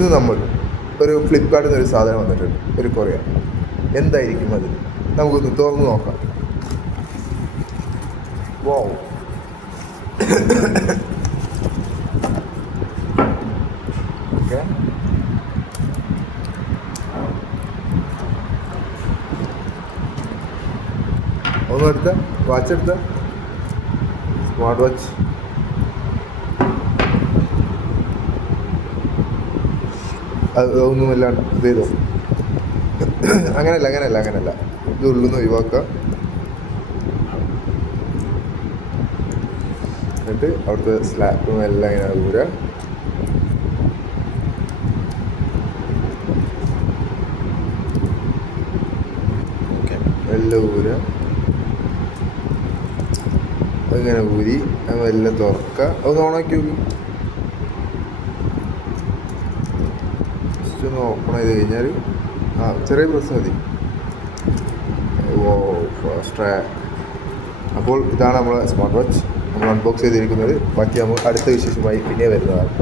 ഇന്ന് നമ്മൾ ഒരു ഫ്ലിപ്കാർട്ടിൽ നിന്ന് ഒരു സാധനം വന്നിട്ടുണ്ട്, ഒരു കൊറിയർ. എന്തായിരിക്കും അത്? നമുക്കൊന്ന് തുറന്ന് നോക്കാം. വാവ്, ഓക്കെ. ഒന്നെടുത്ത വാച്ച് എടുത്ത സ്മാർട്ട് വാച്ച്. അതൊന്നുമില്ലാണ്ട് ഇത് ചെയ്തോ. അങ്ങനല്ല ഇത് ഉള്ളിന്ന് ഒഴിവാക്കുക. എന്നിട്ട് അവിടുത്തെ സ്ലാപ്പും എല്ലാം ഇങ്ങനെ ഊര. എല്ലാം ഊര, അങ്ങനെ ഊരി എല്ലാം തുറക്കുക. അതൊന്ന് ഓണാക്കി നോക്കി. ജസ്റ്റ് ഒന്ന് ഓപ്പൺ ചെയ്ത് കഴിഞ്ഞാൽ ചെറിയ പ്രസ് മതി. ഓ ഫാസ്റ്റ്. അപ്പോൾ ഇതാണ് നമ്മളെ സ്മാർട്ട് വാച്ച് നമ്മൾ അൺബോക്സ് ചെയ്തിരിക്കുന്നത്. ബാക്കി നമ്മൾ അടുത്ത വിശേഷമായി പിന്നെ വരുന്നതാണ്.